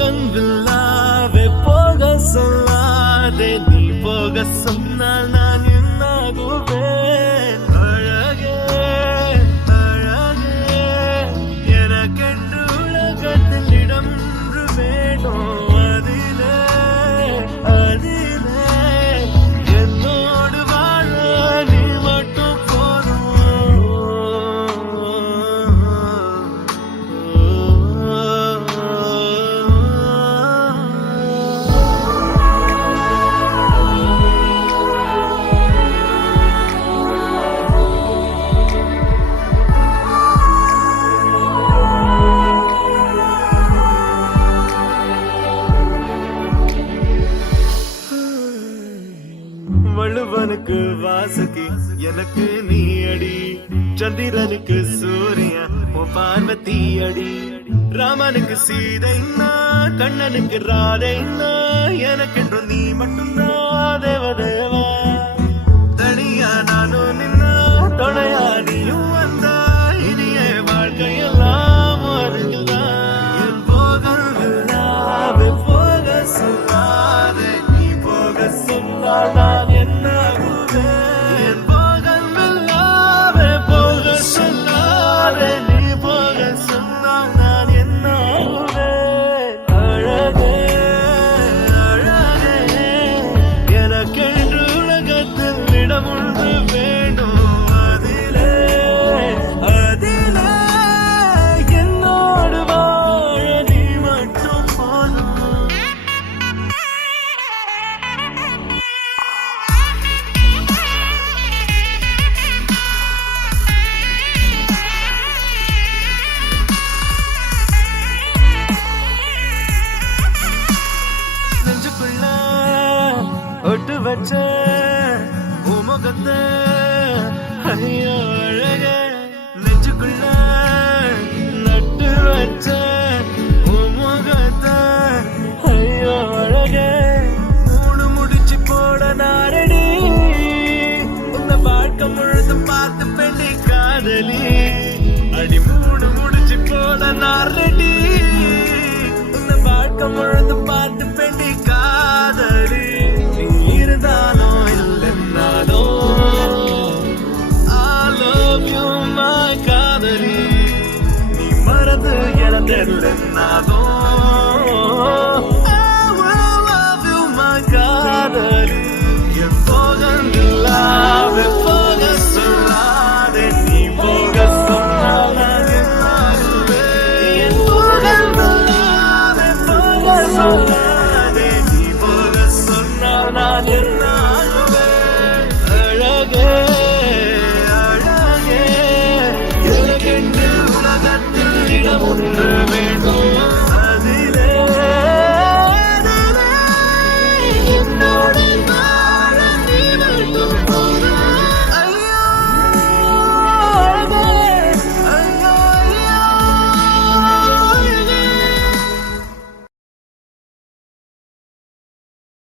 போகன் வில்லாவே போக சொல்லாதே நீ போக சொன்னால் நான் என்னாகுவேன் அழகே அழகே எனக்கென்று உலகத்தில் இடம் ஒன்று வேணும் அதிலே அதிலே என்னோடு வாழ நீ மட்டும் வள்ளுவனுக்கு வாசுகி எனக்கு நீ அடி சந்திரனுக்கு சூரியன் உன் பார்வதி அடி ராமனுக்கு சீதைன்னா கண்ணனுக்கு ராதைன்னா எனக்கென்று நீ மட்டும்தான் தேவதேவா தனியா நானும் நின்னா துணையா நீயும் வந்தா இனிய வாழ்க்கையெல்லாம் வருகிறான் என் போகல் போக சொல்லாதே நீ போக சொன்னால் நான் என்னாகுவேன் என் போகல் போக சொல்லாதே நீ போக சொன்னால் நான் என்னாகுவேன் அழகே அழகே எனக்கென்று உலகத்தில் இடம் ஒன்று வேண்டும் அதிலே அதிலே என்னோடு வாழ நீ மட்டும் போதும் நெஞ்சுக்குள்ள ஒட்டு வச்ச முகத்தை ஐயோ அழக நெஞ்சுக்குள்ள நட்டு வச்ச முகத்தை ஐயோ அழக மூணு முடிச்சு போட நாரடி உன்னை வாழ்க்கை முழுதும் பார்த்து பெண்ணை காதலி அடி மூணு முடிச்சு போட நாரடி உன்னை வாழ்க்கை முழுதும் பார்த்து பெண்ணை காதலி நீ இருந்தாலும் இல்லைன்னாலும் I love you my காதலி நீ மறந்து என தெரியலன்னாலும்